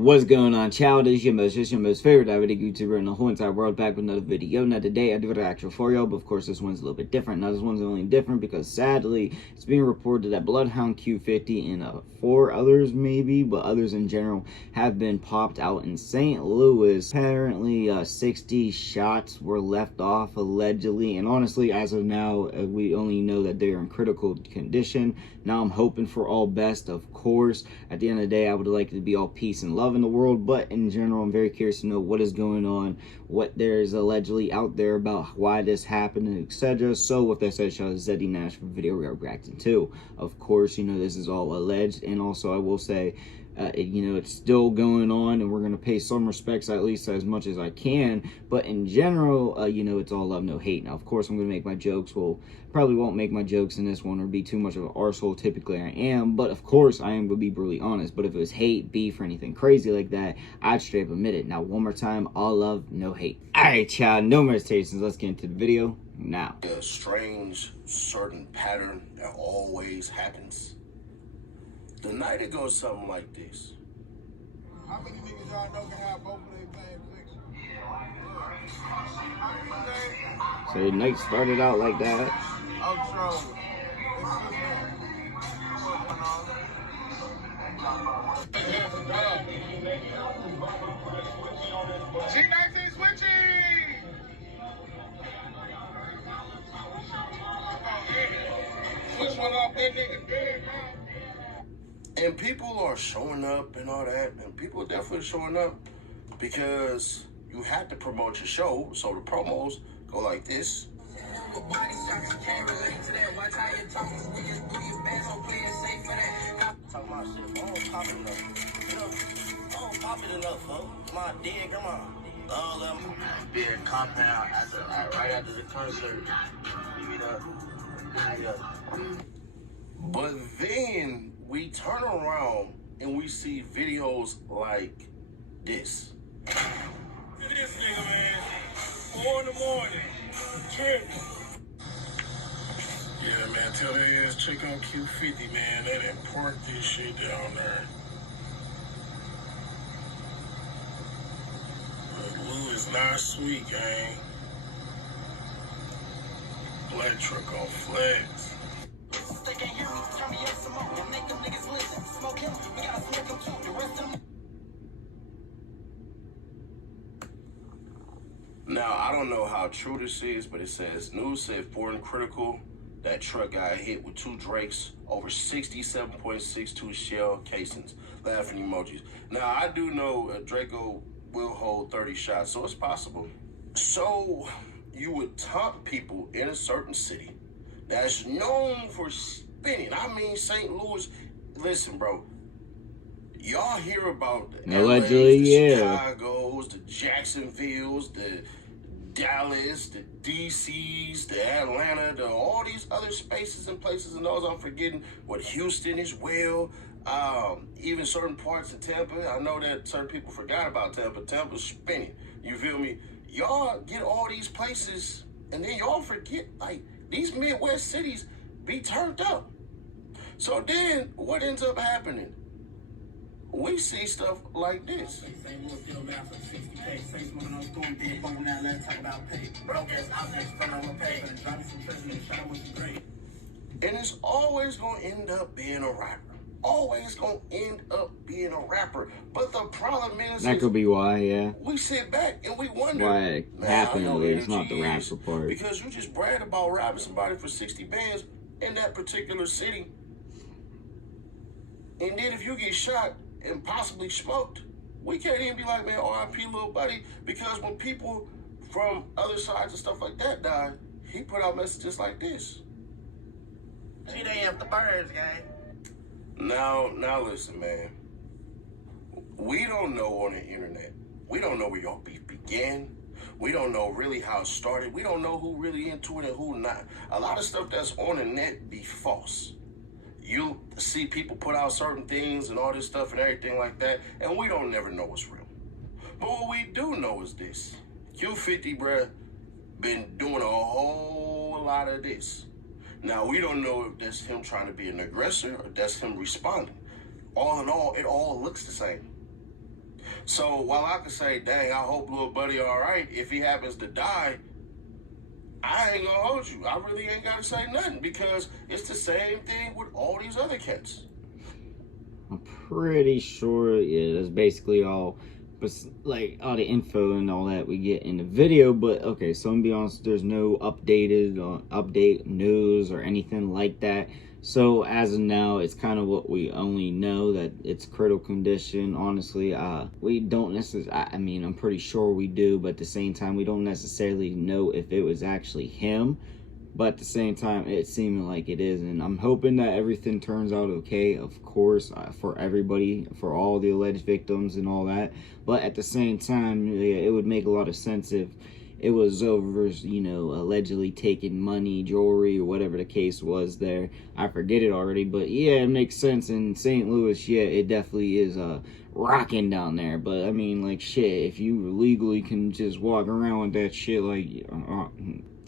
What's going on, child? It's your most favorite diabetic YouTuber in the whole entire world, back with another video. Now today I do an actual for y'all, but of course this one's a little bit different. Now this one's only different because sadly it's being reported that Bloodhound Q50 and 4 others maybe, but others in general, have been popped out in St. Louis. Apparently 60 shots were left off allegedly, and honestly as of now we only know that they're in critical condition. Now I'm hoping for all best, of course. At the end of the day I would like it to be all peace and love in the world, but in general I'm very curious to know what is going on, what there's allegedly out there about why this happened, and etc. So with that said, shout out to Zeddy Nash for the video we are reacting to. Of course, you know, this is all alleged, and also I will say you know, it's still going on, and we're going to pay some respects, at least as much as I can, but in general, you know, it's all love, no hate. Now, of course, I'm going to make my jokes. Well, probably won't make my jokes in this one or be too much of an arsehole. Typically, I am, but of course, I am going to be brutally honest. But if it was hate, beef, or anything crazy like that, I'd straight up admit it. Now, one more time, all love, no hate. All right, child, no more hesitations. Let's get into the video now. A strange, certain pattern that always happens. The night it goes something like this. How many niggas y'all know can have both of their things fixed? So the night started out like that. I'm trolling. G19 switching! Switch one off that nigga dead, man. And people are showing up and all that, and people are definitely showing up because you have to promote your show, so the promos go like this. Talking about shit, I don't pop it enough. You know, I don't pop it enough, huh? My dead grandma. All of them being compound right after the concert. Leave it up. But then we turn around and we see videos like this. Look at this nigga, man. 4 in the morning. Tripping. Yeah, man, tell that ass chick on Q50, man, they done parked this shit down there. But Lou is not sweet, gang. Black truck on flex. Now, I don't know how true this is, but it says, news said 4 in critical. That truck got hit with 2 Drakes over 67.62 shell casings. Laughing emojis. Now, I do know a Draco will hold 30 shots, so it's possible. So, you would taunt people in a certain city that's known for spinning. I mean, St. Louis. Listen, bro. Y'all hear about the Allegedly, LAs, the yeah. Chicagos, the Jacksonvilles, the Dallas, the DCs, the Atlanta, all these other spaces and places, and those I'm forgetting. What Houston as well. Even certain parts of Tampa. I know that certain people forgot about Tampa. Tampa's spinning. You feel me? Y'all get all these places, and then y'all forget, like, these Midwest cities be turned up. So then, what ends up happening? We see stuff like this. And it's always going to end up being a rapper. Always going to end up being a rapper. But the problem is... That could be why, yeah. We sit back and we wonder... Why it happened, at least, not the rapper part. Because you just bragged about robbing somebody for 60 bands in that particular city. And then if you get shot and possibly smoked, we can't even be like, man, R.I.P. little buddy, because when people from other sides and stuff like that died, he put out messages like this. She they have the birds, gang. Now listen, man. We don't know on the internet. We don't know where y'all beef began. We don't know really how it started. We don't know who really into it and who not. A lot of stuff that's on the net be false. You see people put out certain things and all this stuff and everything like that, and we don't never know what's real. But what we do know is this. Q50, bruh, been doing a whole lot of this. Now, we don't know if that's him trying to be an aggressor or that's him responding. All in all, it all looks the same. So while I could say, dang, I hope little buddy all right, if he happens to die, I ain't gonna hold you. I really ain't gotta say nothing because it's the same thing with all these other cats. I'm pretty sure, yeah, that's basically all, but like all the info and all that we get in the video. But okay, so I'm gonna be honest, there's no update news or anything like that. So as of now, it's kind of what we only know, that it's critical condition. Honestly, we don't necessarily, I mean, I'm pretty sure we do, but at the same time, we don't necessarily know if it was actually him. But at the same time, it's seeming like it is, and I'm hoping that everything turns out okay, of course, for everybody, for all the alleged victims and all that. But at the same time, yeah, it would make a lot of sense if it was over, you know, allegedly taking money, jewelry, or whatever the case was there. I forget it already, but yeah, it makes sense. In St. Louis, yeah, it definitely is rocking down there. But I mean, like, shit, if you legally can just walk around with that shit, like,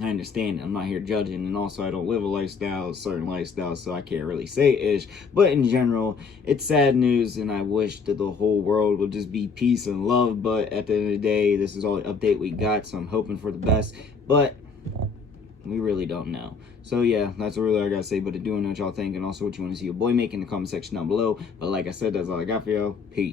I understand, I'm not here judging, and also I don't live a certain lifestyle, so I can't really say ish. But in general, it's sad news, and I wish that the whole world would just be peace and love. But at the end of the day, this is all the update we got, so I'm hoping for the best. But we really don't know. So yeah, that's really all I gotta say. But I do know what y'all think, and also what you want to see your boy make in the comment section down below. But like I said, that's all I got for y'all. Peace.